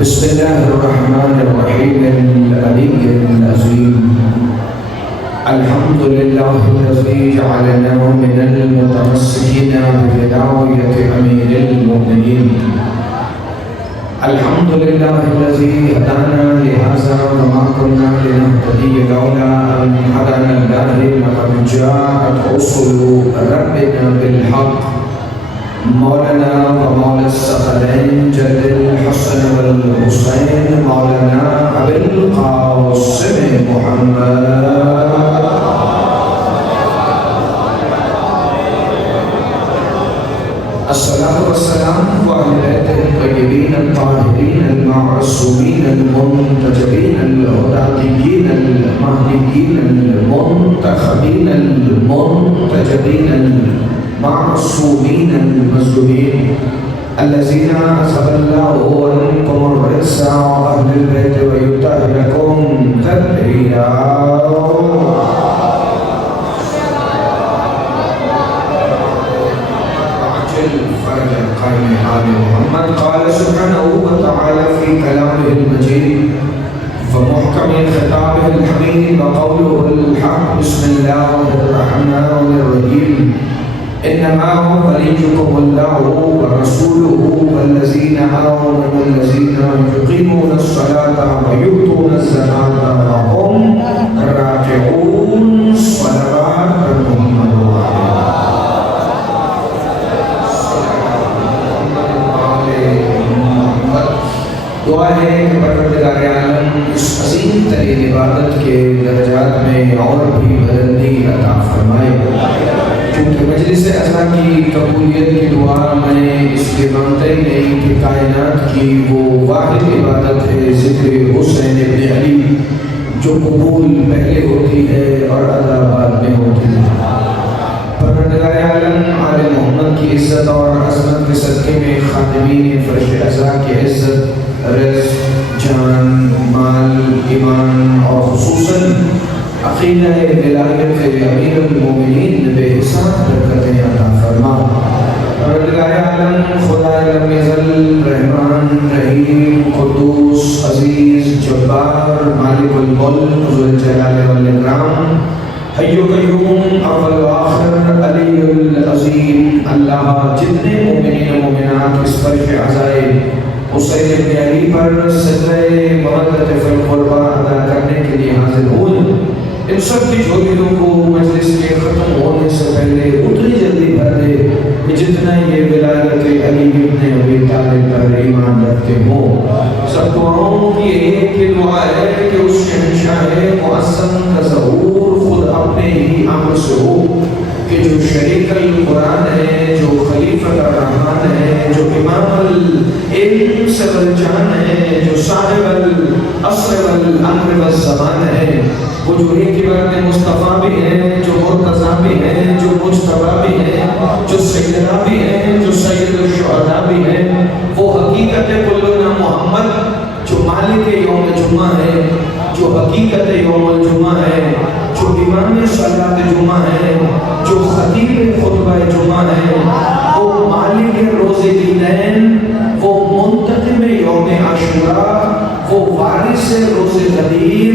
بسم الله الرحمن الرحيم العلي العظيم. الحمد لله الذي جعلنا من المتمسكين بولاية أمير المؤمنين. الحمد لله الذي هدانا لهذا وما كنا لنهتدي لولا أن هدانا الله. لقد جاءت رسل ربنا بالحق. مولانا ومولى الثقلين جد الحسن والحسين مولانا أبي القاسم محمد. الصلاة والسلام على بيته الطيبين الطاهرين المعصومين المنتجبين الهداتيين المهديين المنتخبين المنتجبين المعصومين المسجونين الذين أذهب الله عنكم الرجس وأهل البيت ويطهركم تطهيرا. فرج القائم آل محمد. قال سبحانه وتعالى في كلامه المجيد ومحكم خطابه الحميد وقوله الحق. بسم الله الرحمن الرحيم. إنما وليكم الله ورسوله والذين آمنوا الذين يقيمون الصلاة ويؤتون الزكاة وهم راكعون. صلوات محمد دعا ہے کہ پروردگار عالم اس عظیم ترین عبادت کے درجات میں اور بھی بلندی عطا فرمائے. کیونکہ مجلس عزا کی قبولیت کی دعا میں اس کے مانتے ہی نہیں کہ کائنات کی وہ واحد عبادت ہے ذکر حسین ابن علی جو قبول پہلے ہوتی ہے اور ادا بعد میں ہوتی ہے. پروردگار عالم آل محمد کی عزت اور عظمت کے صدقے میں خادمین فرش عزا کی عزت رزق جان مال ایمان اور خصوصاً عقیدہ ولایت امیر المومنین بے حساب برکتیں عطا فرما. پروردگار عالم خدا لم یزل رحمان رحیم قدوس عزیز جبار مالک الملک ذو الجلال والاکرام حی و قیوم اول و آخر علی العظیم. اللہ جتنے مومنین و مومنات اس فرش عزائے حسین ابن علی پر صدقہ مودت فی القربہ ادا کرنے کے لیے حاضر ہوئے. ان سب کی جھولیوں کو مجلس کے ختم ہونے سے پہلے اتنی جلدی بھر دے کہ جتنا یہ ولایت علی ابن ابی طالب پر ایمان رکھتے ہوں. سب دعاؤں کی ایک ہی دعا ہے کہ اس شہنشاہ معظم کا ظہور خود اپنے ہی عمل سے ہو کہ جو شریک القرآن ہے جو خلیفۃ الرحمن ہے جو امام العلم سے والجان ہے جو صاحب العصر والامر والزمان ہے وہ جو ایک ہی وقت مصطفیٰ بھی ہے جو مرتضیٰ بھی ہے جو مجتبیٰ بھی ہے جو سیدنا بھی ہے جو سید الشہداء بھی ہے وہ حقیقت کلنا محمد جو مالک یوم جمعہ ہے جو حقیقت یوم الجمعہ ہے جو امام صلاۃ جمعہ ہے جو خطیب خطبہ جمعہ ہے وہ مالک روز عیدین وہ منتظم یوم عاشوراء وہ وارث روز غدیر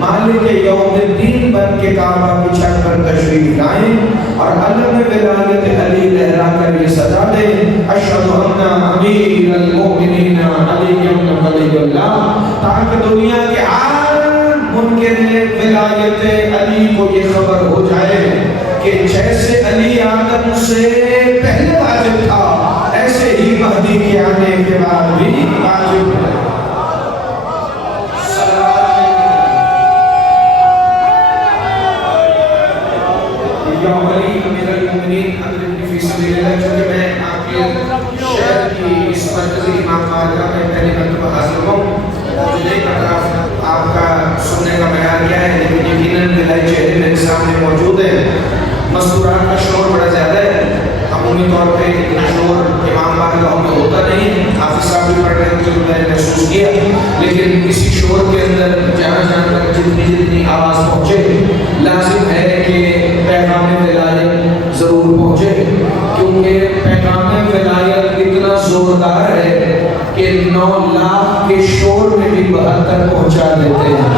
مالک یوم الدین بن کے کعبہ کی چھت پر تشریف لائیں اور علم ولایت علی لہرا کر یہ صدا دے اشہد ان امیر المؤمنین علی بن ولی اللہ. تاکہ دنیا کے ہر منکر ولایت علی کو یہ خبر ہو جائے کہ جیسے علی آدم سے پہلے واجب تھا ایسے ہی مہدی کے آنے کے بعد بھی واجب ہے. یا ولی امیر المؤمنین ادرکنی فی سبیل اللہ. چونکہ میں آپ کے شہر کی اس مرکزی امام بارگاہ میں پہلی مرتبہ حاضر ہوں مجھے نہیں پتا آپ کا سننے کا معیار کیا ہے لیکن یقیناً دلائی چہرے میرے سامنے موجود ہے. مذکورات کا شور بڑا زیادہ ہے. عمومی طور پہ اتنا شور امام بارگاہ میں ہوتا نہیں. حافظ صاحب بھی پڑھ رہے ہیں جو میں نے محسوس کیا لیکن اسی شور کے اندر جہاں جہاں تک جتنی آواز پہنچے لازم ہے کہ پیغام ولایت ضرور پہنچے کیونکہ پیغام ولایت اتنا زوردار ہے کہ 9 لاکھ کے شور میں بھی 72 پہنچا دیتے ہیں۔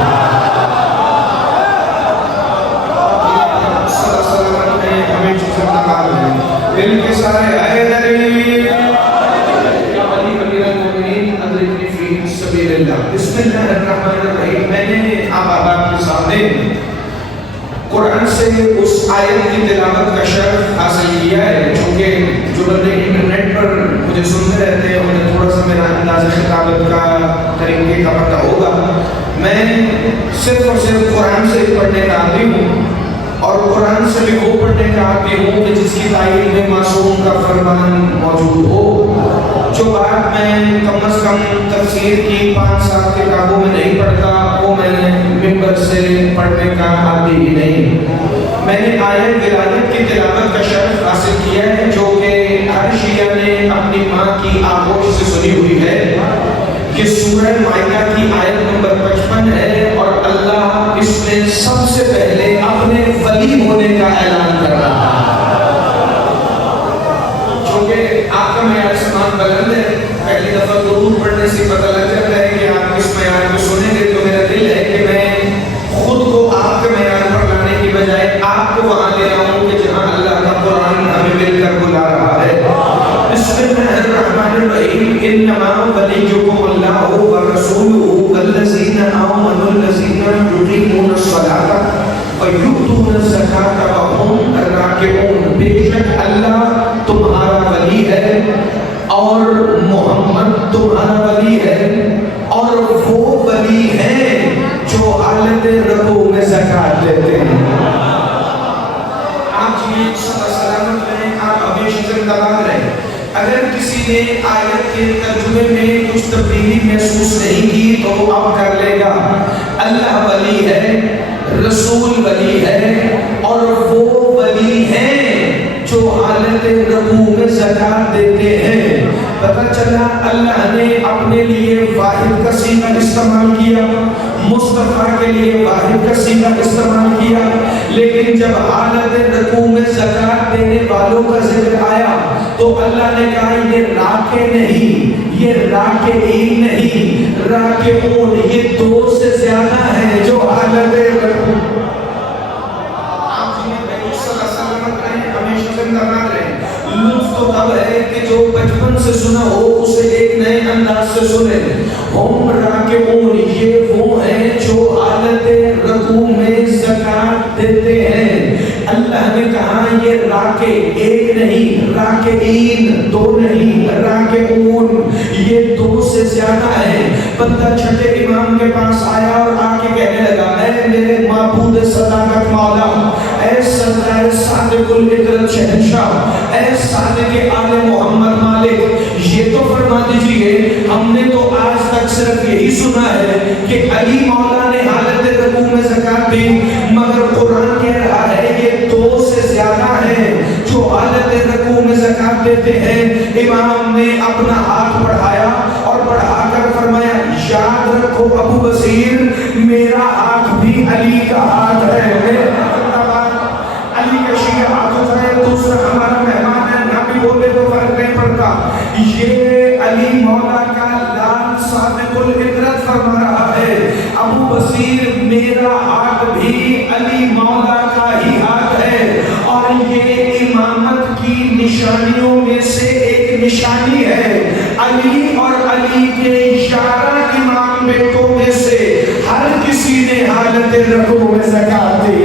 ہمیں چیزیں نکال دیں دل کے سارے اے دری یا علی امیر المومنین ادرکنی فی سبیل اللہ۔ بسم اللہ الرحمن الرحیم۔ میں نے آپ کے سامنے قرآن سے اس آیت کی تلاوت کا شرف حاصل کیا ہے، چونکہ جو بندے انٹرنیٹ پر مجھے سنتے رہتے ہیں انہیں تھوڑا سا میرا انداز خطابت کا طریقے کا پتہ ہوگا۔ میں صرف اور صرف قرآن سے پڑھنے کا عادی ہوں، اور قرآن سے بھی وہ پڑھنے کا عادی ہوں کہ جس کی تائید میں معصوم کا فرمان موجود ہو۔ جو بات میں کم از کم تفسیر کی 5 سال کے کتابوں میں نہیں پڑھتا، وہ میں نے ممبر سے پڑھنے کا عادی ہی نہیں۔ میں نے آیت ولادت کی تلاوت کا شرف حاصل کیا ہے، جو کہ ہر شیعہ نے اپنی ماں کی آغوش سے سنی ہوئی ہے۔ یہ سورہ مائدہ کی آیت نمبر 55 ہے، اور اللہ اس میں سب سے پہلے اپنے ولی ہونے کا اعلان کر رہا ہے۔ چونکہ آپ کا معیار سمان بلند ہے، پہلی دفعہ درود پڑھنے سے پتہ لگ جاتا ہے کہ آپ کس معیار کو سنیں گے، تو میرا دل ہے کہ میں خود کو آپ کے معیار پر لانے کی بجائے آپ کو وہاں لے رہا ہوں کہ جہاں اللہ کا قرآن ہمیں مل کر بلا رہا ہے۔ بسم اللہ الرحمن الرحیم۔ انما ولیکم اللہ ورسولہ والذین آمنوا الذین یقیمون الصلاۃ ویؤتون الزکاۃ وهم راکعون۔ بے شک اللہ تمہارا ولی ہے اور محمد تمہارا ولی ہے، اور وہ ولی ہیں جو حالت رکوع میں زکوٰۃ دیتے ہیں۔ آپ جی سلامت رہیں، آپ ہمیشہ زندہ باد رہیں۔ اگر کسی نے آیت کے ترجمے میں کچھ تبدیلی محسوس نہیں کی تو اب کر لے گا۔ اللہ ولی ہے، رسول ولی ہے، اور وہ ولی ہیں جو حالت رکوع میں زکوٰۃ دیتے ہیں۔ پتہ چلا اللہ نے اپنے لیے واحد کا صیغہ استعمال کیا، مصطفیٰ کے لیے واحد کا صیغہ استعمال کیا، لیکن جب حالت رکوع میں زکوٰۃ دینے والوں کا ذکر آیا تو اللہ نے کہا یہ راکع نہیں، یہ راکعین نہیں، راکعون، یہ 2 سے زیادہ ہیں جو حالت رکوع۔ آپ جی صلی اللہ علیہ وسلم رہے، ہمیشہ زندہ باد رہے۔ لطف تو تب ہے کہ جو بچپن سے سنا ہو اسے ایک نئے انداز سے سنے۔ ہم راکعون، یہ وہ ہیں جو حالت رکوع میں زکوٰۃ دیتے ہیں۔ اللہ نے کہا یہ راکع ایک نہیں، راکعین 2 نہیں، راکعون یہ 2 سے زیادہ ہیں۔ بندہ چھٹے امام کے پاس آیا اور آ کے کہنے لگا اے میرے معبود صداقت مولا، اے سردار صادق العطرت شہنشاہ، اے صادق آل محمد مالک، یہ تو فرما دیجئے ہم نے تو آج تک صرف یہی سنا ہے کہ علی مولا نے حالت رکوع میں زکوٰۃ دی، مگر قرآن کہہ رہا ہے یہ 2 سے زیادہ ہیں جو حالت رکوع میں زکوٰۃ دیتے ہیں۔ امام نے اپنا ہاتھ بڑھایا اور بڑھا کر فرمایا یاد رکھو ابو بصیر، میرا ہاتھ بھی علی کا ہاتھ ہے۔ علی کا شیعہ ہاتھ ہوتا ہے، دوسرا ہمارا مہمان ہے، نہ بھی بولے تو فرق نہیں پڑتا۔ یہ علی مولا کا لال صادق العطرت فرما رہا ہے ابو بصیر میرا ہاتھ بھی علی مولا کا ہی ہاتھ ہے، اور یہ امامت کی نشانیوں میں سے ایک نشانی ہے۔ علی اور علی کے 11 امام بیٹوں میں سے ہر کسی نے حالت رکوع میں زکوٰۃ دی۔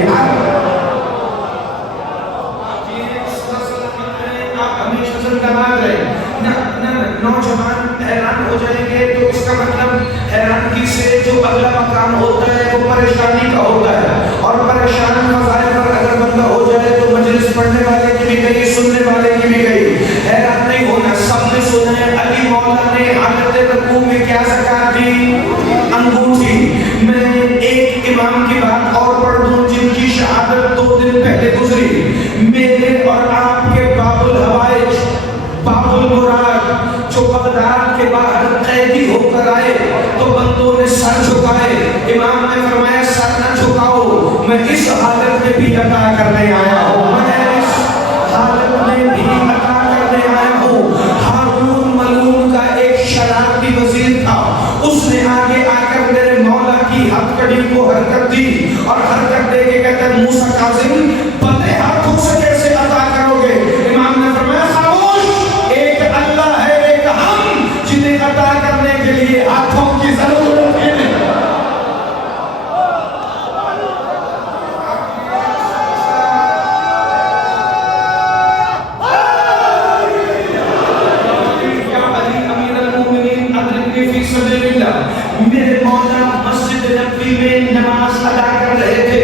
نوجوان حیران ہو جائیں گے تو اس کا مطلب حیرانگی سے جو اگلا مقام ہوتا ہے وہ پریشانی کا ہوتا ہے، اور پریشان مزائل پر اگر بندہ ہو جائے تو مجلس پڑھنے والے کی بھی گئی، سننے والے کی بھی گئی۔ حیران نہیں ہونا، سب نے سنا ہے علی مولا نے حالت رکوع میں کیا زکوٰۃ دی؟ انگوٹھی۔ میں ایک امام کی بات اور پڑھ دوں جن کی شہادت 2 دن پہلے گزری، میرے اور آپ کے باب الحوائج، باب المراد، جو بغداد کے باہر قیدی ہو کر آئے تو بندوں نے سر جھکائے، امام نے فرمایا سر نہ جھکاؤ، میں اس حالت میں بھی عطا کرنے آیا ہوں، میں اس حالت میں بھی عطا کرنے آیا ہوں۔ ہارون ملعون کا ایک شرارتی وزیر تھا، اس برکت دے کے کہتا ہے موسیٰ کاظم بندے ہاتھوں سے کیسے عطا کرو گے؟ امام نے فرمایا خاموش، ایک اللہ ہے ایک ہم جنہیں عطا کرنے کے لیے ہاتھوں کی ضرورت ہے۔ میرے مولا مسجد نبوی میں نماز ادا کر رہے تھے،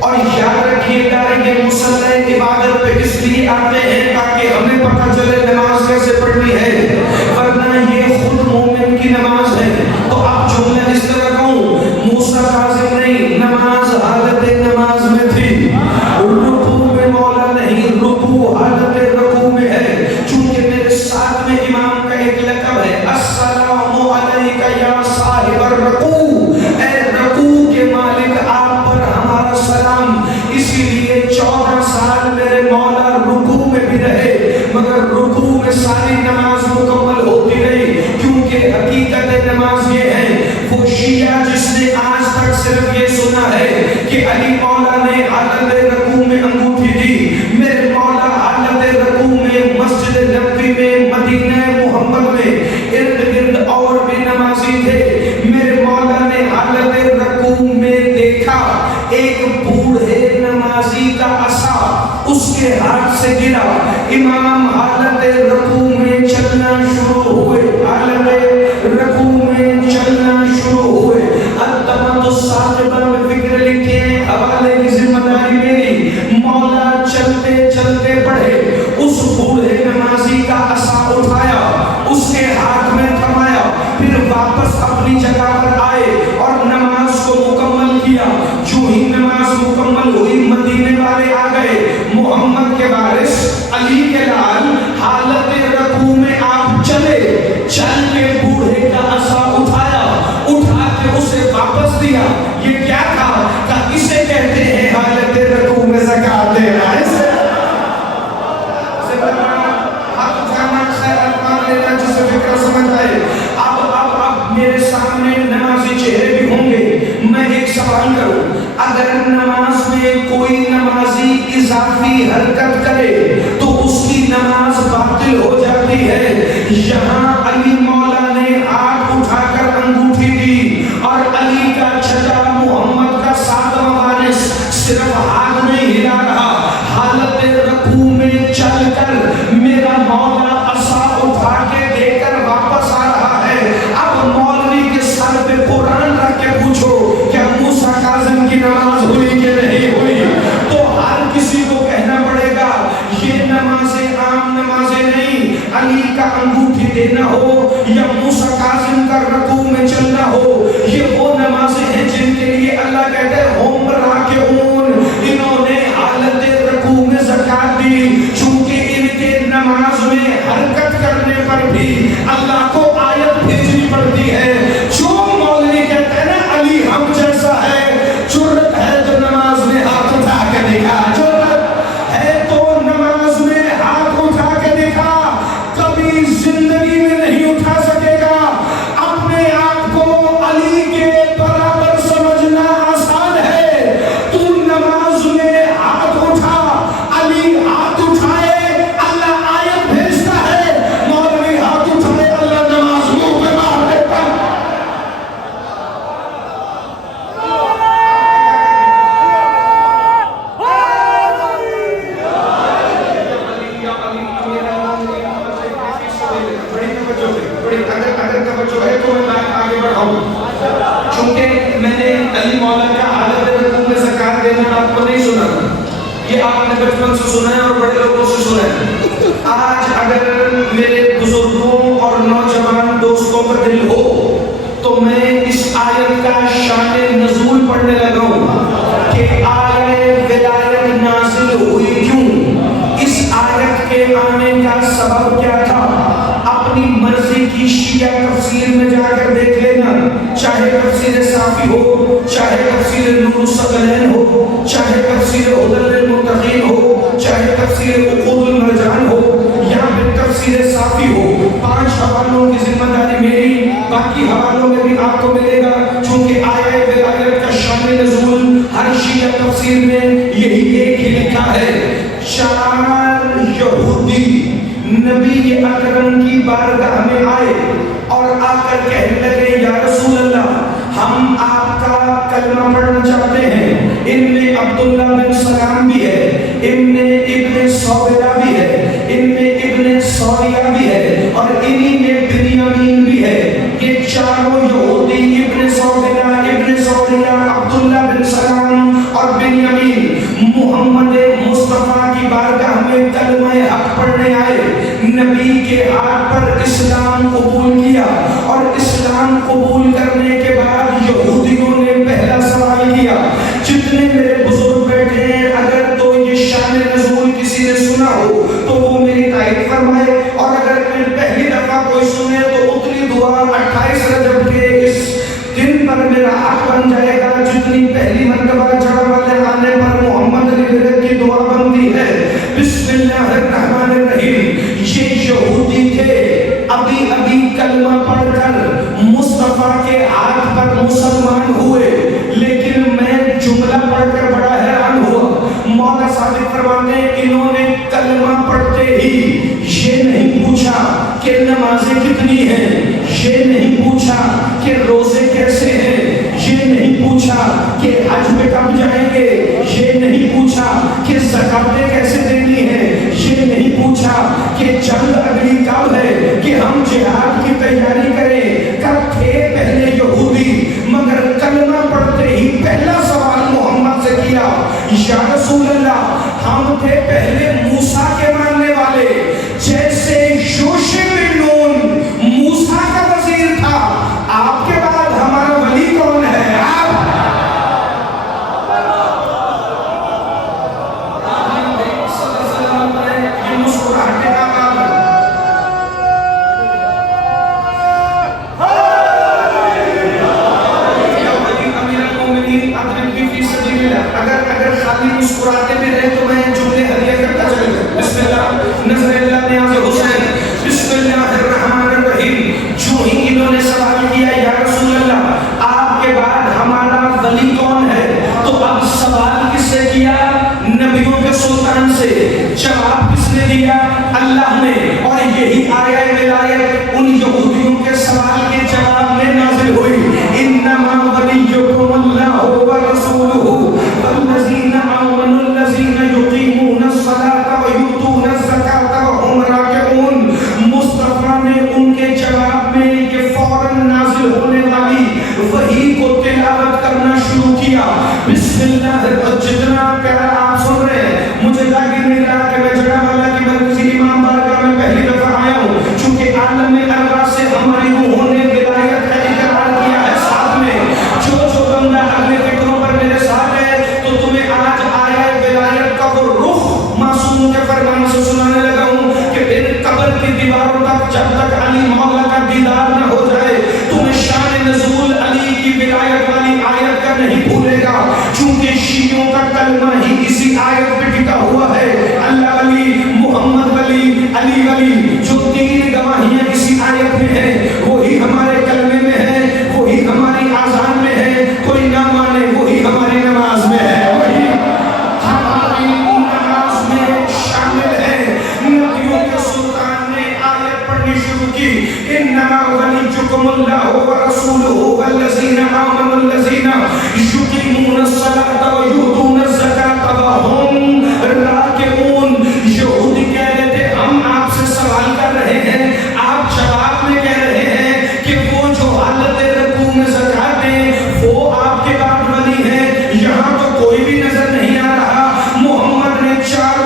اور یاد رکھیے گا یہ مصلی عبادت پہ اس لیے آتے ہیں تاکہ ہمیں پتہ چلے نماز کیسے پڑھنی ہے، ورنہ یہ خود مومن کی نماز ہے۔ تو آپ جملہ اس طرح کہوں، موسیٰ کاظم نہیں، نماز حالت نماز میں تھی، رکوع میں مولا نہیں، رکوع حالت رکوع میں ہے، چونکہ میرے ساتھ میں امام کا ایک لقب ہے السلام علیکہ یا صاحب الرکوع، اے رکوع کے مالک آپ پر ہمارا سلام۔ اسی لیے 14 سال میرے مولا رکوع میں بھی رہے، مگر رکوع میں ساری نماز مکمل ہوتی رہی، کیونکہ حقیقت نماز یہ ہے۔ وہ شیعہ جس نے آج تک صرف یہ سنا ہے کہ علی مولا نے حالت رکوع میں انگوٹھی دی، میرے مولا حالت رکوع میں مسجد نبوی میں مدینہ محمد میں ارد گرد اور بھی نمازی تھے، میرے مولا نے حالت رکوع میں دیکھا ایک بوڑھے نمازی کا عصا اس کے ہاتھ سے گرا، امام حالت رکوع میں چلنا شروع ہوئے، حالت رکوع میں چلنا شروع ہوئے۔ التمت الساجبہ میں فکر لکھے، حوالے کی ذمہ داری میری، مولا چلتے چلتے بڑھے، اس بوڑھے نمازی کا عصا اٹھایا، اس کے ہاتھ میں تھمایا، پھر واپس اپنی جگہ پر آئے اور نماز کو مکمل کیا۔ جو ہی نماز مکمل ہوئی مدینے والے آ گئے، محمد کے وارث علی کے لال حالت رکوع میں آپ چلے، چل کے بوڑھے کا عصا اٹھایا، اٹھا کے اسے واپس دیا۔ یہ کیا تھا؟ کہ اسے کہتے ہیں حالت رکوع میں زکوٰۃ دینا۔ جسے فکر سمجھ آئے، اب میرے سامنے نمازی چہرے بھی ہوں گے، میں ایک سوال کروں، اگر نماز میں کوئی نمازی اضافی حرکت کرے تو اس کی نماز باطل ہو جاتی ہے۔ یہاں علی مولا نے ہاتھ اٹھا کر انگوٹھی دی، اور علی کا چچا محمد کا 7واں وارث صرف ہاتھ نہیں ہلا رہا، حالت رکوع میں چل کر میرا مولا عصا اٹھا کے دے کر واپس آ رہا ہے۔ اب مولوی کے سر پہ قرآن رکھ کے پوچھو کیا موسیٰ کاظم کی نماز ہوئی کہ نہیں ہوئی، تو ہر کسی کو کہنا پڑے گا یہ نمازیں عام نمازیں نہیں، علی کا انگوٹھی دینا ہو یا موسیٰ کاظم کا رکوع میں چلنا ہو، یہ وہ نمازیں ہیں جن کے لیے اللہ کہتے ہیں ہم راکعون، انہوں نے حالت رکوع میں زکوٰۃ دی، چونکہ ان کے نماز میں حرکت کرنے پر بھی اللہ کو آیت بھیجنی پڑتی ہے۔ جو مولوی کہتے ہیں نا علی ہم جیسا ہے، جرت ہے تو نماز میں ہاتھ اٹھا کے دکھا، جرت ہے تو نماز میں ہاتھ اٹھا کے دکھا، کبھی زندگی میں نہیں اٹھا سکے گا۔ اپنے آپ کو علی کے برابر سمجھنا آسان ہے، تو نماز میں ہاتھ اٹھا، علی ہاتھ اٹھائے اللہ آیت بھیجتا ہے، مولوی ہاتھ اٹھائے اللہ نماز منہ پہ مار دیتا ہے۔ اگر توجہ ہے تو میں آگے بڑھاؤں، چونکہ میں نے علی مولا کا حالت رکوع میں زکوٰۃ دینا آپ کو نہیں سنا، یہ آپ نے بچپن سے سنا ہے اور بڑے لوگوں سے سنا ہے۔ آج اگر میرے بزرگوں اور نوجوان دوستوں کا دل ہو تو میں اس آیت کا شان نزول پڑھنے لگا ہوں کہ آیت ولایت نازل ہوئی کیوں، اس آیت کے آنے کا سبب کیا تھا۔ اپنی مرضی کی شیعہ تفسیر میں جا کر دیکھ لینا، چاہے تفسیر صافی ہو، چاہے تفسیر نور الثقلین ہو، چاہے تفسیر ہدی للمتقین ہو، چاہے تفسیر عقود المرجان ہو، یا پھر تفسیر صافی ہو۔ 5 حوالوں کی ذمہ داری میری، باقی حوالوں میں بھی آپ کو ملے گا، چونکہ آیت ولایت کا شان نزول ہر شیعہ تفسیر میں یہی ایک ہی لکھا ہے، 4 یہودی نبی اکرم کی بارگاہ میں آئے اور آ کر کہنے لگے یا رسول اللہ ہم آپ کا کلمہ پڑھنا چاہتے ہیں، ان میں عبداللہ بن سلام بھی ہے، ان میں ابن صویرہ بھی ہے، ان میں ابن سوریہ بھی ہے اور انہی میں بنیامین بھی ہے۔ یہ چاروں یہودی ابن صویرہ، ابن سوریہ، عبداللہ بن سلام اور بنیامین محمد مصطفیٰ کی بارگاہ میں کلمہ حق پڑھنے آئے، نبی کے ہاتھ پر اسلام قبول کیا اور اسلام قبول کرنے کے بعد یہودیوں نے پہلا سوال کیا، جتنے میرے بزرگ بیٹھے ہیں اگر تو یہ شان نزول کسی نے سنا ہو تو وہ میری تائید فرمائے، اور اگر پہلی دفعہ کوئی سنے تو اتنی دعا 28 رجب کے اس دن پر میرا حق بن جائے گا جتنی پہلی مرتبہ جڑ والے آنے پر محمد علی کی دعا بنتی ہے۔ بسم اللہ الرحمن الرحیم۔ یہ یہودی تھے، ابھی ابھی کلمہ پڑھ کر مصطفیٰ کے ہاتھ پر مسلمان ہوئے، لیکن میں جملہ پڑھ کر بڑا حیران ہوا۔ مولا صادق فرماتے ہیں انہوں نے کلمہ پڑھتے ہی یہ نہیں پوچھا کہ نمازیں کتنی ہیں، یہ نہیں پوچھا کہ روزے کیسے ہیں، یہ نہیں پوچھا کہ حج پہ کب جائیں گے، یہ نہیں پوچھا کہ زکاتیں کیسے دینی ہیں، یہ نہیں پوچھا کہ جنگ اگلی کب ہے کہ ہم جہاد کی تیاری کریں، کب تھے پہلے یہودی، مگر کلمہ پڑھتے ہی پہلا سوال محمد سے کیا یا رسول اللہ ہم تھے پہلے موسیٰ کے ماننے والے، جیسے یوشع بن نون موسیٰ کا وزیر تھا، آپ کے بعد ہمارا ولی کون ہے؟ آپ یہ مسکراہٹے کا کام ہے۔ اگر خالی مسکراتے بھی رہے تو میں جملے ہدیہ کرتا چلے گا۔ بسم اللہ، نظر اللہ نیاز حسین، بسم اللہ الرحمن الرحیم۔ جو ہی انہوں نے سوال کیا یا رسول اللہ آپ کے بعد ہمارا ولی کون ہے، تو اب سوال کس سے کیا؟ نبیوں کے سلطان سے۔ جواب کس نے دیا؟ اللہ نے۔ اور یہی آیہ ولایت ان یہودیوں کے سوال کے جواب میں نازل ہوئی، انما ولیکم اللہ ورسولہ والذین آمنوا الذین یقیمون الصلاۃ ویؤتون الزکاۃ وہم راکعون۔ مصطفیٰ نے ان کے جواب میں یہ فوراً نازل ہونے والی وحی کو تلاوت کرنا شروع کیا۔ بسم اللہ، جتنا پیارا آپ سن رہے ہیں مجھے لاگی نہیں رہا کہ میں جڑا والا کی مرکزی امام بارگاہ میں پہلی دفعہ آیا ہوں، چونکہ عالم ارواح سے ہماری روحوں نے ولایت کا اقرار کیا ہے ساتھ میں۔ جو بندہ اگلے فکروں پر میرے ساتھ ہے تو تمہیں آج آیا ولایت کا وہ رخ معصوم کے فرمان سے سنانے لگا ہوں کہ پھر قبر کی دیواروں تک جب تک علی مولا کا دیدار نہ ہو جائے تمہیں شان نزول علی کی ولایت والی آیت کا نہیں بھولے گا، چونکہ شیعوں کا کلمہ ہی اسی آیت پہ ٹکا ہوا ہے، اللہ ولی، محمد ولی، علی ولی۔ جو 3 گواہیاں اسی آیت میں ہیں وہی ہمارے کلمے میں ہے، وہی ہماری آذان میں ہے، کوئی نہ مانے وہی ہماری نماز میں ہے، وہی ہماری نماز میں شامل ہے۔ نبیوں کے سلطان نے آیت پڑھنی شروع کی، انما ولیکم اللہ ورسولہ والذین آمنوا الذین یقیمون الصلاۃ ویؤتون الزکاۃ وہم راکعون۔ یہودی کہہ رہے تھے ہم آپ سے سوال کر رہے ہیں، آپ جواب میں کہہ رہے ہیں کہ وہ جو حالت رکوع میں زکات دیں وہ آپ کے بعد ولی ہے، یہاں تو کوئی بھی نظر نہیں آ رہا۔ محمد نے 4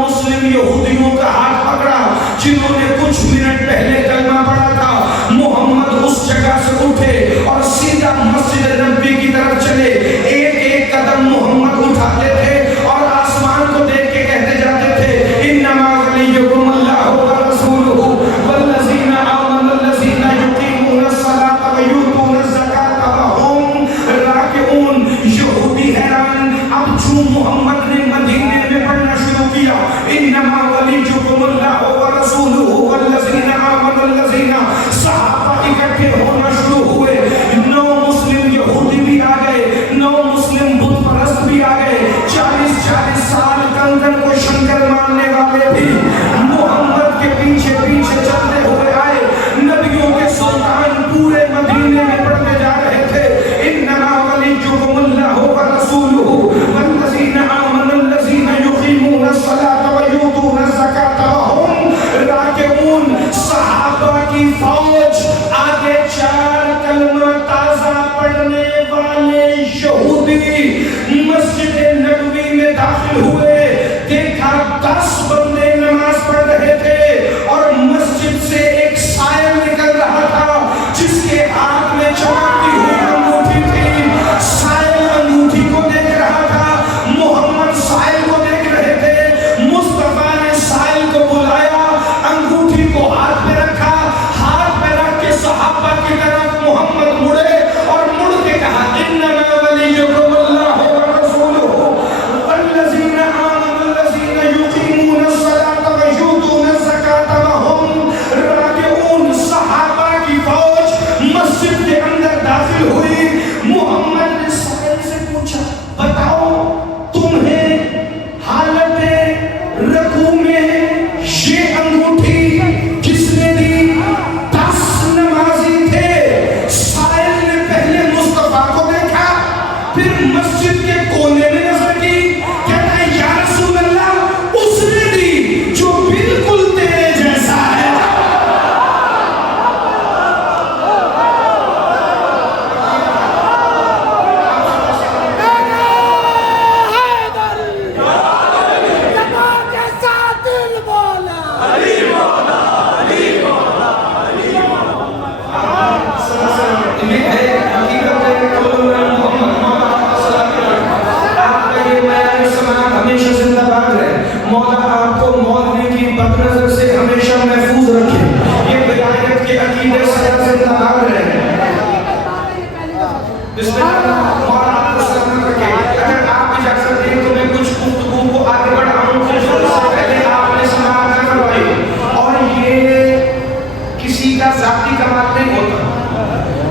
مسلم یہودیوں کا ہاتھ پکڑا جنہوں نے کچھ منٹ پہلے کلمہ پڑھا تھا۔ محمد اس جگہ سے اٹھے اور سیدھا مسجد نبوی کی طرف چلے، ایک ایک قدم محمد اٹھاتے تھے اور آسمان کو دیکھ کے کہتے جاتے تھے انما ولیکم اللہ ورسولہ والذین آمنوا الذین یقیمون الصلاۃ ویؤتون الزکاۃ وہم راکعون۔ یہودی حیران، اب جو محمد نے مدینے میں پڑھنا شروع کیا انما ولیکم اللہ ورسولہ والذین آمنوا الذین، صحابہ اکٹھے ہونا شروع ہوئے، 9 مسلم یہودی بھی آ گئے، 9 مسلم بت پرست داخل ہوئے، دیکھا 10 بندے نماز پڑھ رہے تھے اور مسجد سے ایک سائل نکل رہا تھا جس کے ہاتھ میں چمکتی ہوئی انگوٹھی تھی۔ سائل انگوٹھی کو دیکھ رہا تھا، محمد سائل کو دیکھ رہے تھے۔ مصطفیٰ نے سائل کو بلایا، انگوٹھی کو ہاتھ میں رکھا، ہاتھ میں رکھ کے صحابہ کی طرف محمد مڑے اور مڑ کے کہا انما ولیکم اللہ ورسولہ والذین آمنوا الذین یقیمون الصلاۃ ویؤتون الزکاۃ وهم راکعون۔ صحابہ کی فوج مسجد کے اندر داخل ہوئی۔ محمد نے سائل سے پوچھا بتاؤ تمہیں حالت رکوع میں یہ انگوٹھی کس نے دی؟ 10 نمازی تھے۔ سائل نے پہلے مصطفیٰ کو دیکھا، پھر مسجد کے کونے میں نظر کی، کہتا ہے یا رسول اللہ اس نے دی جو بالکل تیرے جیسا ہے۔ ہمیشہ زندہ باد رہے، مولا آپ کو مولوی کی بد نظر سے ہمیشہ محفوظ رکھے، یہ ولایت کے عقیدے سے زندہ باد رہے۔ بسم اللہ، مولا آپ کو سلامت رکھے۔ اگر آپ اجازت دیں تو میں کچھ گفتگو کو آگے بڑھاؤں، سے پہلے آپ نے سماعت نہ کروائی، اور یہ کسی کا ذاتی کمال نہیں ہوتا۔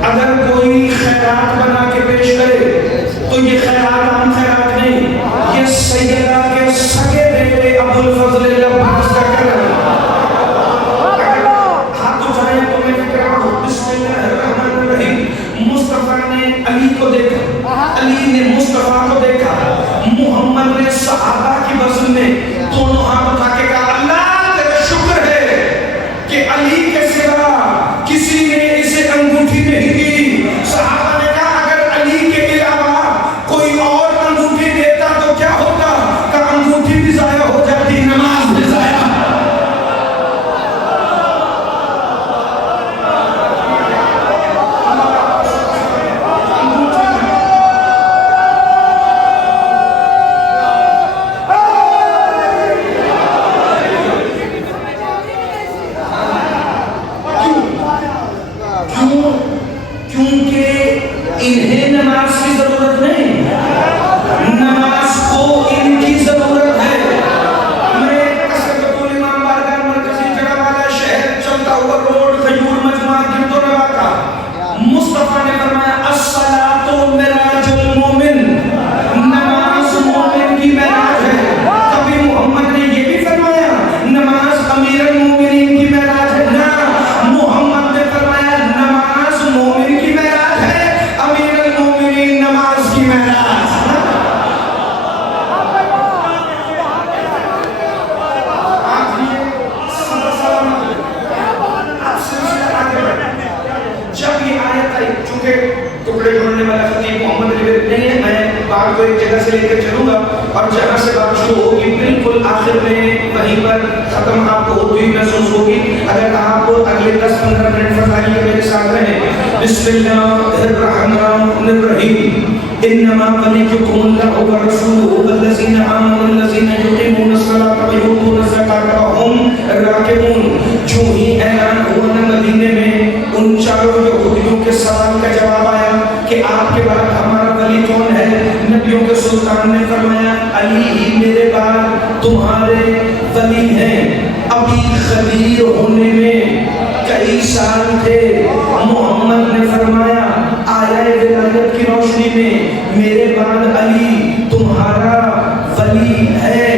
اگر کوئی خیرات بنا کے پیش کرے تو یہ خیرات عام خیرات نہیں، یہ سیدہ کے سگے بیٹے ابو الفضل العباس کا کرم۔ اگر ہاتھ اٹھائیں تو میں فکر کروں، بسم اللہ الرحمن الرحیم۔ مصطفیٰ نے علی کو دیکھا، علی نے مصطفیٰ کو دیکھا، محمد نے صحابہ کی وزن میں دونوں ہاتھ اٹھا کے کہا اللہ تیرا شکر ہے کہ علی کے سوا کسی نے اسے انگوٹھی نہیں دی۔ صحابہ نے کہا اگر علی کے علاوہ کوئی اور انگوٹھی دیتا تو کیا ہوتا؟ کہ انگوٹھی بھی ضائع ہو جاتی، نماز بھی ضائع۔ کیونکہ انہیں نماز کی ضرورت نہیں، نماز کو ان کی ضرورت ہے۔ میں قصبۃ الامام بارگاہ مرکزی جگہ والا شہر، چلتا ہوا روڈ، کھجور مجمع گرد و نواح کا، مصطفیٰ نے فرمایا الصلاۃ معراج المومن، نماز مومن کی معراج ہے۔ کبھی محمد نے یہ بھی فرمایا نماز امیر المومنین کی معراج ہے؟ نہ، محمد نے فرمایا نماز مومن کی معراج ہے، امیر المومنین نماز کی معراج۔ جب یہ آیت آئی، چونکہ ٹکڑے جوڑنے والا خطیب محمد علی نہیں ہے، میں بات کو ایک جگہ سے لے کر چلوں گا اور جہاں سے بات شروع ہوگی بالکل آخر میں وہیں پر ختم آپ کو ہوتی ہوئی محسوس ہوگی۔ اگر آپ اگلے 10-15 منٹ فضائل کے میرے ساتھ رہیں۔ بسم اللہ الرحمن الرحیم۔ انما ولیکم اللہ ورسولہ والذین آمنوا الذین یقیمون الصلاۃ ویؤتون الزکاۃ وهم راکعون۔ جو ہی اعلان ہوا نا مدینے میں، ان چاروں یہودیوں کے سوال کا جواب آیا کہ آپ کے بعد ہمارا ولی کون ہے؟ نبیوں کے سلطان نے فرمایا علی ہی میرے بعد تمہارے ولی ہیں۔ ابھی خلیل ہونے میں کئی سال تھے، محمد نے فرمایا آیہ ولایت کی روشنی میں میرے بعد علی تمہارا ولی ہے۔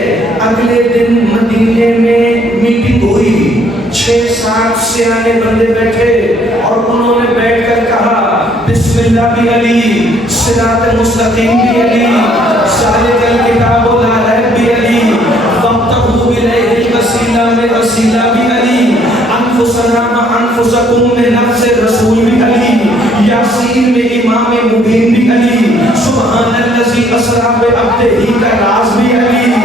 اگلے دن مدینے میں میٹنگ ہوئی، 6-7 سیانے بندے بیٹھے اور انہوں نے بیٹھ کر کہا بسم اللہ بھی علی، صراط مستقیم بھی علی، ذالک الکتاب لا ریب بھی علی، وابتغوا الیہ الوسیلہ میں وسیلہ بھی علی، انفسنا انفسکم میں نفس رسول بھی علی، یاسین میں امام مبین بھی علی، سبحان الذی اسریٰ بعبدہ کا راز بھی علی۔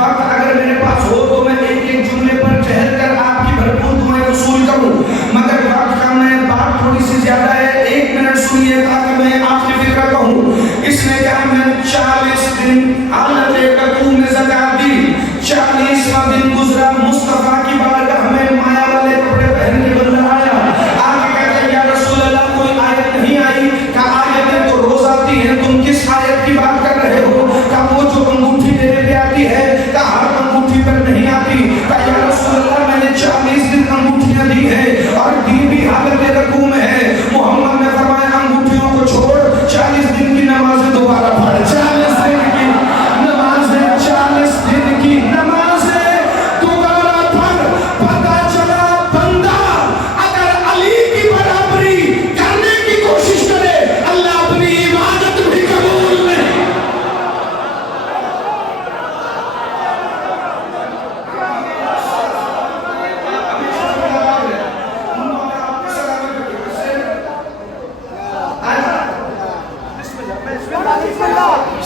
وقت اگر میرے پاس ہو تو میں ایک ایک جملے پر ٹھہر کر آپ کی بھرپور دعائیں وصول کروں، مگر وقت کا میں بات تھوڑی سی زیادہ ہے، 1 منٹ سنیے تاکہ میں آخری فکرہ کہوں۔ اس نے کہا میں 40 دن حالت قدوم میں زکات دی، 40واں دن گزرا، مصطفیٰ کی بارگاہ میں مایا والے کپڑے پہن کے بندہ آیا، آگے کہتے ہیں یا رسول اللہ کوئی آیت نہیں آئی؟ کہا آیتیں تو روز آتی ہیں، تم کس آیت کی بات کر رہے ہو؟ کہا وہ جو انگوٹھی دینے پہ آتی ہے، کہا ہر انگوٹھی پر نہیں آتی۔ کہا یا رسول اللہ میں نے 40 دن انگوٹھیاں دی ہیں اور دی بھی حالت رکوع میں ہے۔ محمد نے فرمایا انگوٹھیوں کو چھوڑ، 40 دن کی نمازیں دوبارہ پڑھ، 40 دن کی نمازیں، 40 دن کی نمازیں دوبارہ پڑھ۔ پتہ چلا بندہ اگر علی کی برابری کرنے کی کوشش کرے اللہ اپنی عبادت بھی قبول نہیں۔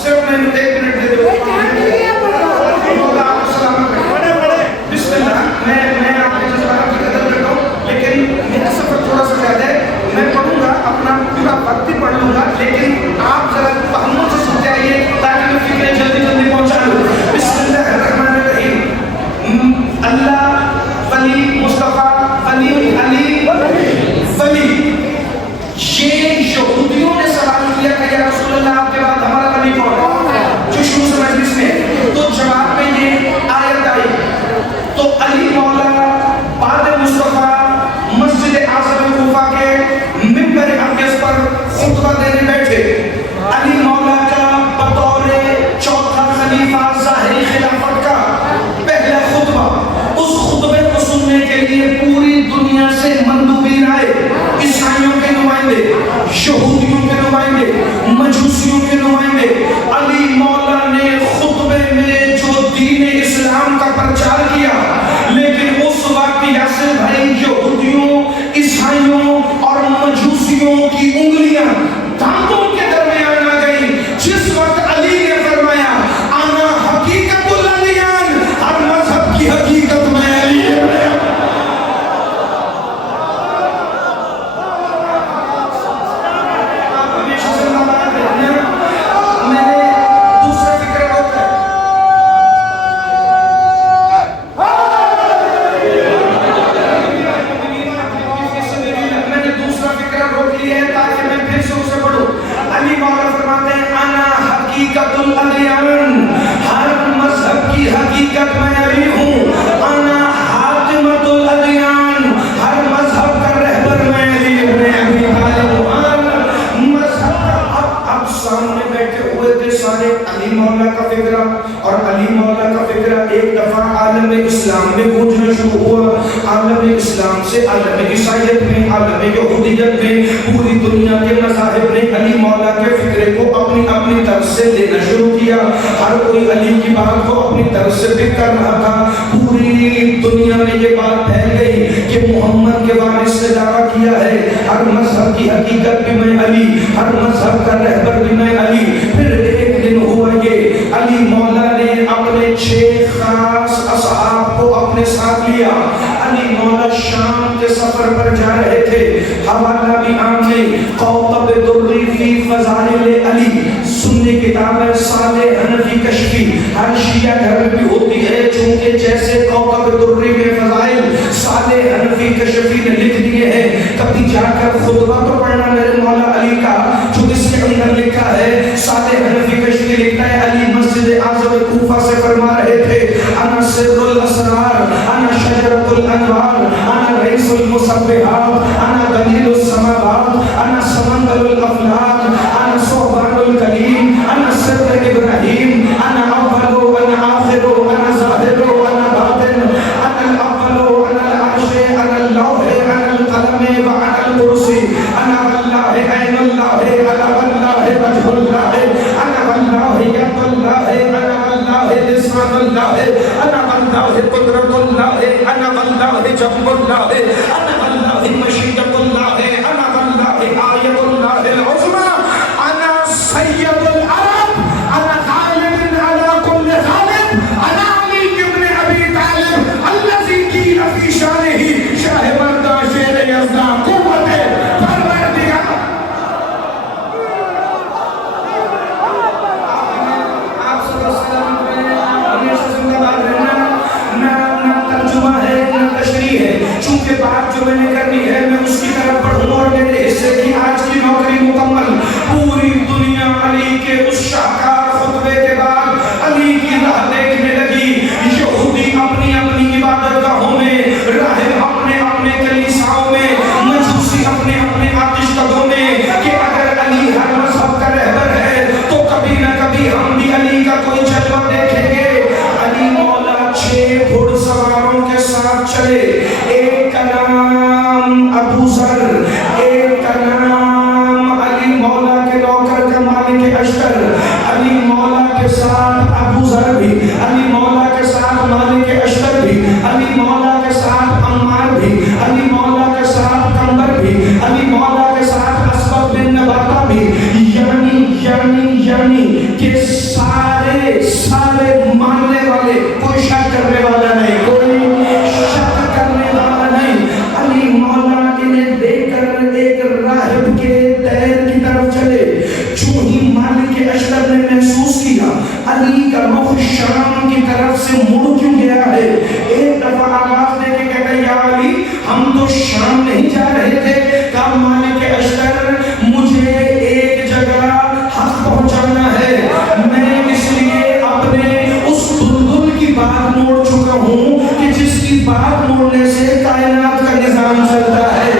صرف میں 1 منٹ دے دو، بسم اللہ۔ میں آپ کے جذبات کی قدر کرتا ہوں، لیکن میرا سفر تھوڑا سا زیادہ ہے، میں پڑھوں گا اپنا پورا وقت بھی پڑھ لوں گا، لیکن آپ ذرا تحمل سے سنتے آئیے تاکہ میں فکریں جلدی جلدی پہنچا لوں۔ بسم اللہ الرحمن الرحیم۔ اللہ، ولی، مصطفیٰ، ولی، علی، ولی۔ یہ یہودیوں نے سوال کیا کہ یا رسول اللہ آپ کے بعد ہمارا ولی کون ہے؟ جو شروع سے مجلس میں، تو جواب میں یہ آیت آئی، تو علی مولا بعد مصطفیٰ مسجد اعظم کوفہ کے ممبر اقدس پر خطبہ دینے بیٹھے۔ علی مولا کا بطور چوتھا خلیفہ ظاہری خلافت کا پہلا خطبہ، اس خطبے کو سننے کے لیے پوری دنیا سے مندوبین آئے، عیسائیوں کے نمائندے، یہودیوں کے نمائندے، مجوسیوں کے نمائندے۔ علی مولا نے خطبے میں جو دین اسلام کا پرچار کیا، لیکن اس وقت یاسر بھائی یہودیوں، عیسائیوں اور مجوسیوں کی انگلیاں دانتوں کے درمیان آ گئی، جس وقت علی نے فرمایا انا حقیقت الادیان، ہر مذہب کی حقیقت میں علی ہے۔ حقیقت میں علی ہوں، انا حاتمۃ الادیان، ہر مذہب کا رہبر میں علی ابن ابی طالب ہوں۔ مذہب اب سامنے بیٹھے ہوئے تھے سارے علی مولا کا فکرہ، اور علی مولا کا فکرہ ایک دفعہ عالم اسلام میں گونجنا شروع ہوا، عالم اسلام سے عالم عیسائیت میں، عالم یہودیت میں، پوری دنیا کے مذاہب نے علی مولا کے فکرے کو اپنی اپنی طرف سے لینا شروع کیا، ہر کوئی علی کی بات کو اپنی طرف سے پک کر رہا تھا۔ پوری دنیا میں یہ بات پھیل گئی کہ محمد کے وارث نے دعویٰ کیا ہے ہر مذہب کی حقیقت بھی میں علی، ہر مذہب کا رہبر بھی میں علی۔ پھر ایک دن ہوا یہ، علی مولا نے اپنے 6 خاص اصحاب کو اپنے ساتھ لیا، علی مولا شام کے سفر پر جا رہے تھے، حوالہ بھی عام نہیں، قوطب دری فی فضائل علی، سنی کتاب ہے صالح حنفی کشفی، ہر شیعہ گھر میں بھی ہوتی ہے، چونکہ جیسے قوطب دری میں فضائل صالح حنفی کشفی نے لکھ دیے ہیں، کبھی جا کر خطبہ تو پڑھنا میرے مولا علی کا، جو اس کے اندر لکھا ہے صالح حنفی کشفی لکھتا ہے علی مسجد اعظم کوفہ سے فرما رہے تھے انا سر الاسرار، انا شجرۃ الانوار، انا رئیس المسبحات، انا دلیل السماوات، انا سمندر الافلاک، انا صوبان الکلیم، انا سر ابراہیم، انا اول وانا آخر، انا ظاہر وانا باطن، انا الاول وانا العرش، انا اللوح، انا القلم وانا الکرسی، انا واللہ عین اللہ، انا واللہ وجہ اللہ، انا واللہ ید اللہ، انا واللہ لسان اللہ، انا واللہ قدرت اللہ، انا واللہ جنب اللہ، انا واللہ مشیت اللہ، انا واللہ آیت اللہ العظمی، انا سید العرب، انا غالب علی کل غالب، انا علی بات جو میں نے کرنی ہے میں اس کی طرف بڑھوں اور میرے حصے کی آج کی نوکری مکمل. پوری دنیا علی کے اس شاہکار خطبے کے بعد علی کی راہ دیکھنے لگی. یہودی اپنی اپنی عبادت گاہوں میں، راہب اپنے اپنے کلیساؤں میں، مجوسی اپنے اپنے آتش کدوں میں، کہ اگر علی ہر مذہب کا رہبر ہے تو کبھی نہ کبھی ہم بھی علی کا کوئی جلوہ دیکھیں گے. علی مولا 6 گھڑ سواروں کے ساتھ چلے. ایک کا نام ابو ذر، ایک کا نام علی مولا کے نوکر کا مالک اشتر. علی مولا کے ساتھ ابو ذر بھی، علی مولا کے ساتھ مالک اشتر بھی، علی مولا کے ساتھ عمار بھی، علی مولا کے ساتھ کمبر بھی، علی مولا کے ساتھ اسباب بن نباتہ بھی. یعنی کہ سارے ماننے والے، کوئی شک کرنے والا نہیں، کوئی شک کرنے والا نہیں. علی مولا انہیں دیکھ کر ایک راہب کے دیر کی طرف چلے. جو ہی مالک اشتر نے محسوس کیا علی کا رخ شام کی طرف سے مڑ کیوں گیا ہے، ایک دفعہ آواز دے کے کہتا یا علی ہم تو شام نہیں جا رہے تھے. کہا مالک اشتر مجھے ایک جگہ حق پہنچانا ہے، میں اس لیے اپنے اس دلدل کی بات موڑ چکا ہوں کہ جس کی بات موڑنے سے کائنات کا نظام چلتا ہے.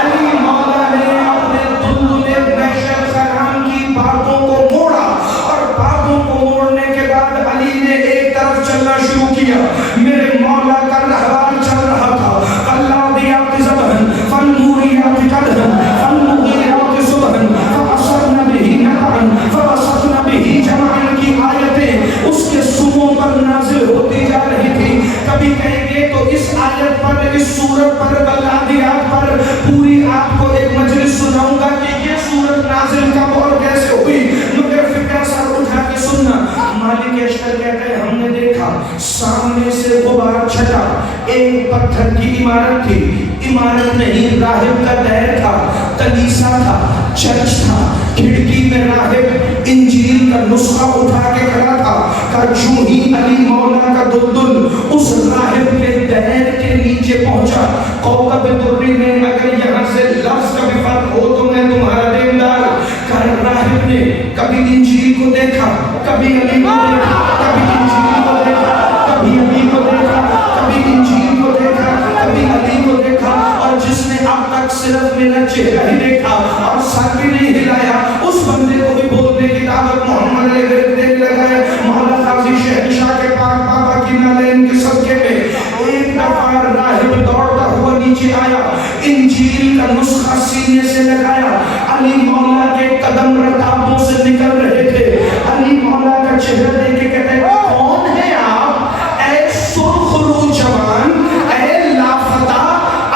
علی مولا نے اپنے دلدل بحشت خرام کی باتوں کو موڑا، اور باتوں کو موڑنے کے بعد علی نے ایک طرف چلنا شروع کیا. میرے مولا کا رہبر چل رہا تھا. فالعادیات ضبحا فالموریات قدحا فالمغیرات صبحا فأثرن به نقعا فوسطن به جمعا کی آیتیں اس کے سنوں پر نازل ہوتی جا رہی تھی. کبھی کہیں گے تو اس آیت پر، اس سورت پر، بلادیات پر پوری آپ کو ایک مجلس سناؤں گا کہ یہ سورت نازل کب اور کیسے ہوئی، مگر فکر سر اٹھا کے سننا. مالک اشتر کہتے ہیں ہم نے دیکھا سامنے سے غبار چھٹا. ایک پتھر کی عمارت تھی، عمارت نہیں راہب کا دیر تھا، کلیسا تھا، چرچ تھا. کھڑکی میں راہب انجیل کا نسخہ اٹھا کے کھڑا تھا. کہ جو ہی علی مولا کا دلدل اس راہب کے دیر کے نیچے پہنچا. کوکب دری میں اگر یہاں سے لفظ کا بھی فرق ہو تو میں تمہارا دیندار. کہ راہب نے کبھی انجیل کو دیکھا، کبھی علی کو دیکھا، کبھی انجیل کو دیکھا، کبھی علی کو دیکھا، کبھی انجیل کو دیکھا، کبھی علی کو دیکھا. اور جس نے اب تک صرف میرا چہرہ ہی دیکھا اور سر بھی نہیں ہلایا، اس بندے کو بھی بولنے کی دعوت محمد علیہ دینے لگا ہے. مولا قاضی شہنشاہ کے پاک بابا کی نالین کے صدقے میں ایک دفعہ راہب دوڑتا ہوا نیچے آیا، انجیل کا نسخہ سینے سے لگایا. علی مولا کے قدم رکابوں سے نکل رہے تھے. علی مولا کا چہرہ دیکھ کے کہتے ہیں کون ہے آپ اے سرخ رو جوان، اے لافتہ.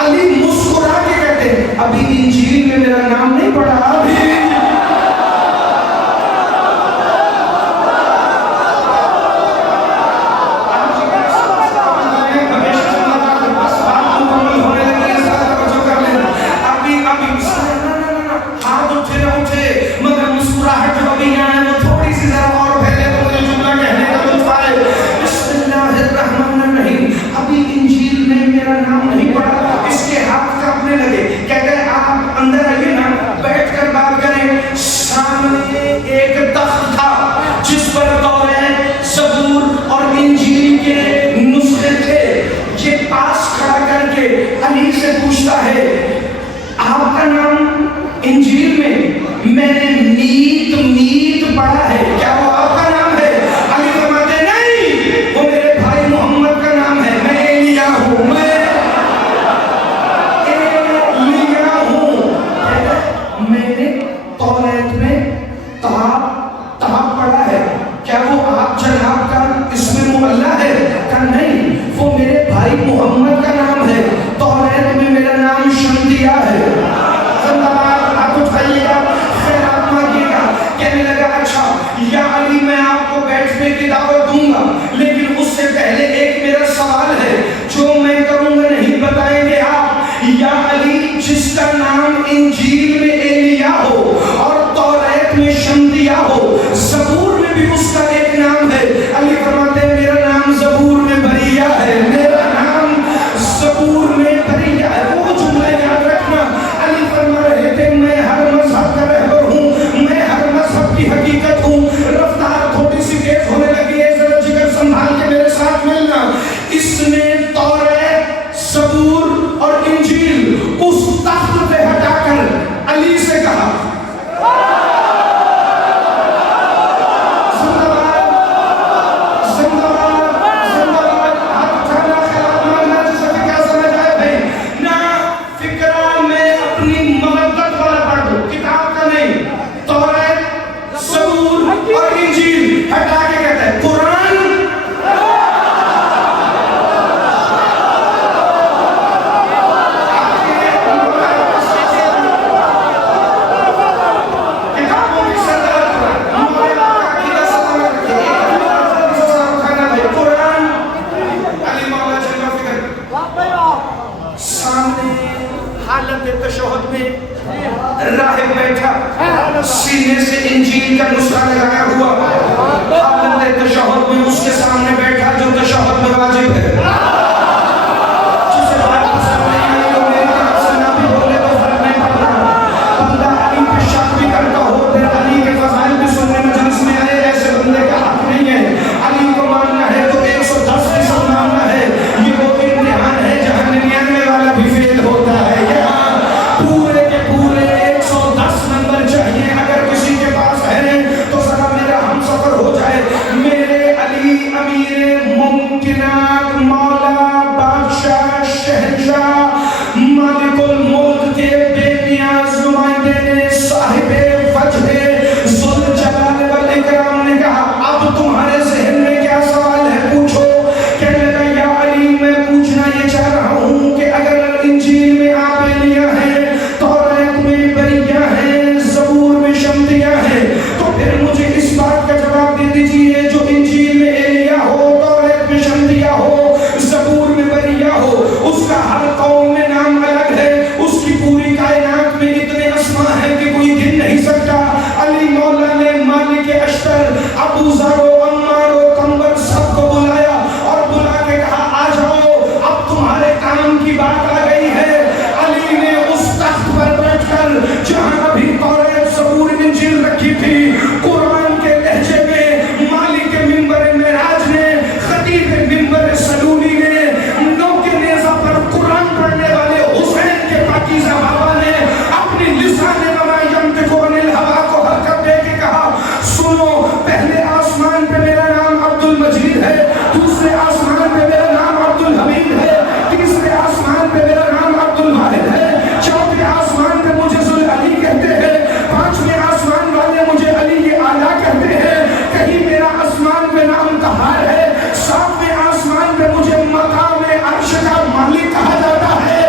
علی مسکرا کے کہتے ہیں ابھی انجیل میں میرا نام نہیں پڑھا، ابھی ہاتھ اٹھے نہ اٹھے، مگر مسکراہٹ جو ابھی آئے وہ تھوڑی سی ذرا اور پھیلے تو مجھے جملہ تشکیل کا نسخہ لگایا ہوا حالت تشہد میں اس کے سامنے بیٹھا جو تشہد میں واجب ہے. جسے بات پسند نہیں آئی تو میری طرف سے نہ بھی بولے تو فرق نہیں پڑتا. بندہ علی پہ شک بھی کرتا ہو پھر علی کے فضائل بھی سننے مجلس میں آئے، ایسے بندے کا حق نہیں ہے. علی کو ماننا ہے تو 110% ماننا ہے. یہ وہ امتحان ہے جہاں 99 والا بھی فیل ہوتا ہے. یہاں پورے کے پورے 110 نمبر چاہیے. اگر کسی کے پاس ہے تو ذرا میرا ہم سفر ہو جائے. میرے علی امیر ممکنات، مولا، بادشاہ، شہنشاہ، مالک الملک کے بے نیاز نمائندے نے، صاحب وجہ ذوالجلال والاکرام نے کہا اب تمہارے ذہن میں کیا سوال ہے پوچھو. کہنے لگا یا علی میں پوچھنا یہ چاہ رہا ہوں کہ اگر انجیل میں آپ لیا ہے، توریت میں بریہ ہے، زبور میں شمتیہ ہے، تو پھر مجھے اس بات کا جواب دے دیجئے جو انجیل میں ایلیا ہو، توریت میں شمتیہ ہو، زبور میں بریہ ہو، اس کا ہر قوم میں نام الگ ہے، اس کی پوری کائنات میں اتنے اسماء ہیں کہ کوئی گن نہیں سکتا. علی مولا نے مالک اشتر، ابو ذر و عمار و قنبر سب کو بلایا اور بلا کے کہا آ جاؤ اب تمہارے کام کی بات آ گئی ہے. علی نے اس تخت پر بیٹھ کر جہاں ابھی توریت زبور انجیل رکھی تھی، قرآن کے لہجے میں مالک ممبر معراج نے، خطیب ممبر سلولی نے، نوکے نیزہ پر قرآن پڑھنے والے حسین کے پاکیزہ بابا نے اپنی لسان وما ینطق عن الہوی کو حرکت دے کے کہا سنو، پہلے آسمان پہ میرا نام عبد المجید ہے، دوسرے آسمان پہ میرا نام عبد الحمید ہے، تیسرے آسمان پہ میرا نام عبد الواحد ہے، چوتھے آسمان پہ مجھے ذوالعلی کہتے ہیں، پانچویں آسمان والے مجھے علی اعلیٰ کہتے ہیں، کہیں میرا آسمان پہ نام قہار ہے، ساتویں آسمان پہ مجھے مقام عرش کا مالک کہا جاتا ہے،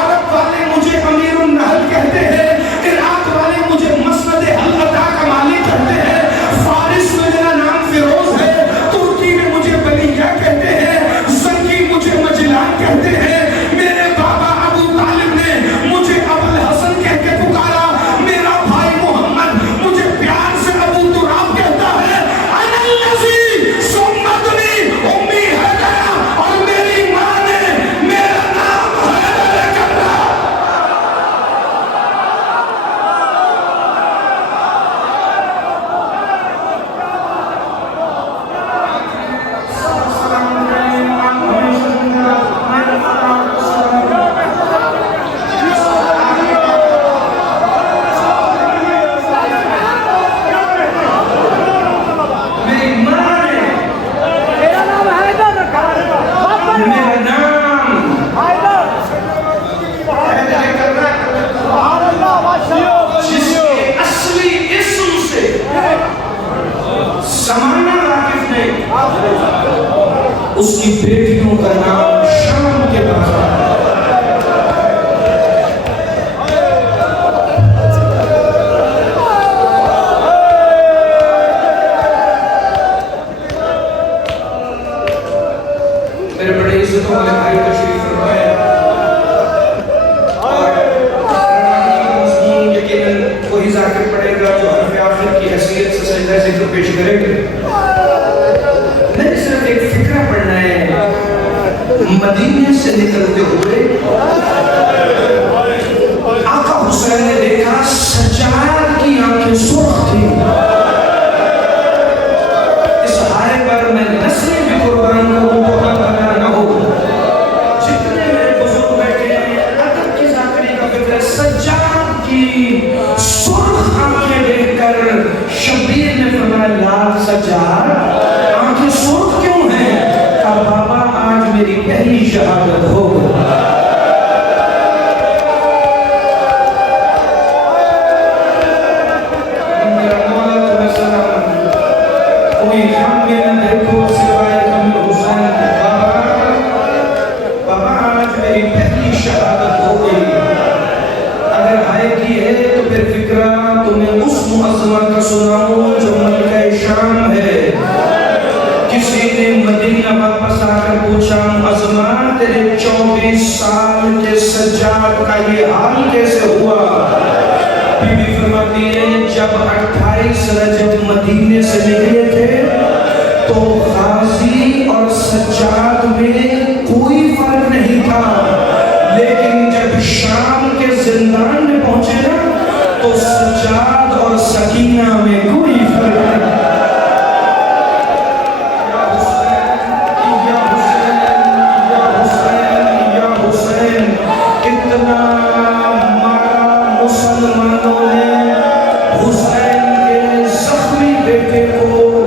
عرب والے مجھے امیر النحل کہتے ہیں، عراق والے مجھے مسند حل عطا کا مالک کہتے ہیں، فارس میں میرا نام فیروز ہے، ترکی میں مجھے بلیہ کہتے ہیں، زنگی مجھے مجلان کہتے ہیں، میرے بابا ابو طالب نے مجھے ابو الحسن کہہ کے پکارا، میرا بھائی محمد مجھے پیار سے ابو تراب کہتا ہے. انا الذی سمتنی امی حیدر، اور میری ماں نے میرا نام حیدر کرا. میری ماں نے میرا نام حیدر رکھا ہے. میرا نام حیدر. حیدر کرا، سبحان اللہ، ماشاءاللہ. جس کے اصلی اسم سے زمانہ واقف نہیں، اس کی بیٹیوں کا نام شام کے بعد میرے بڑے عزتوں والے بھائی تشریف فرمائے اور مضمون یقیناً وہی ذاکر پڑے گا جو حرف آخر کی حیثیت سے سجدہ ذکر پیش کرے گا. میں نے صرف ایک فکرہ پڑھنا ہے. مدینے سے نکلتے ہوئے آقا حسین نے دیکھا سجاد کی آنکھیں سرخ تھی. اس ہائے پر میں نسلیں بھی قربان کروں تو ہم بنا نہ ہو. جتنے میرے بزرگ بیٹھے ہیں ادب کی ذاکری کا فکر ہے. سجاد کی سرخ آنکھیں دیکھ کر شبیر نے فرمایا لال سجاد آنکھیں سرخ کیوں ہیں؟ کہا بابا آج میری پہلی شہادت ہو گئی. میرا مولا تمہیں سلام، کوئی غم میں نہ دیکھو سوائے غم حسین. بابا آج میری پہلی شہادت ہو گئی. اگر ہائے کی ہے تو پھر فکرہ تمہیں اس معظمہ کا سناؤں جو ملکہ شام ہے. کسی نے مدینہ واپس آ کر پوچھا معظمہ تیرے 24 سال کے سجاد کا یہ حال کیسے ہوا؟ بی بی فرماتی ہے جب 28 رجب مدینے سے نکلے تھے تو غازی اور سجاد میں کوئی فرق نہیں تھا، لیکن جب شام کے زندان میں پہنچے نا تو سجاد اور سکینہ میں کوئی فرق نہیں تھا۔ یا حسین یا حسین یا حسین، اتنا مارا مسلمانوں نے حسین کے زخمی بیٹے کو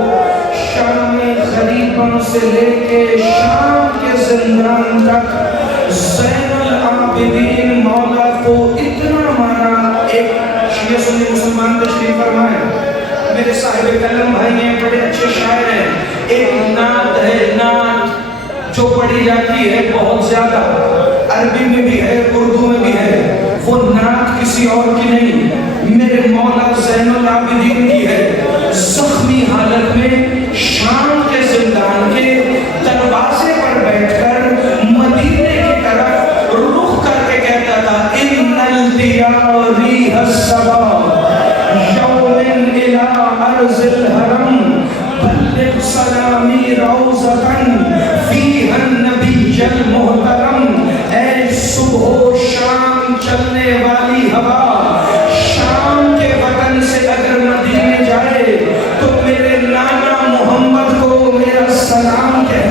شام غریباں سے لے کے شام کے زندان تک زین العابدین مولا کو اتنا مارا۔ ایک شیعہ سنی مسلمان تشریف فرمائے، میرے صاحب قلم بھائی ہیں، بڑے اچھے شاعر ہیں، ایک نعت ہے، نعت جو پڑھی جاتی ہے بہت زیادہ، عربی میں بھی ہے اردو میں بھی ہے، وہ نعت کسی اور کی نہیں، میرے مولا زین العابدین کی ہے۔ زخمی حالت میں شام کے زندان کے دروازے پر بیٹھ کر مدینے کی طرف رخ کر کے کہتا تھا ان الدیاری الصبا یوم الى ارض الحرم بلغ سلامی روزتن فیہ النبی المحترم۔ اے صبح و شام چلنے والی ہوا، شام کے وطن سے اگر مدینے جائے تو میرے نانا محمد کو میرا سلام کہہ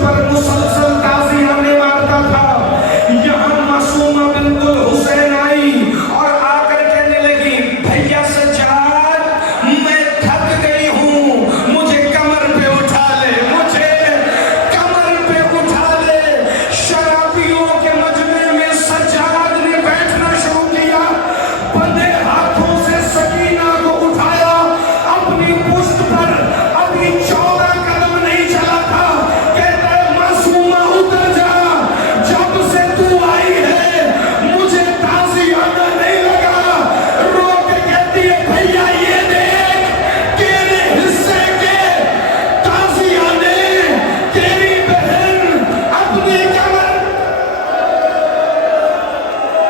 پر مسلسل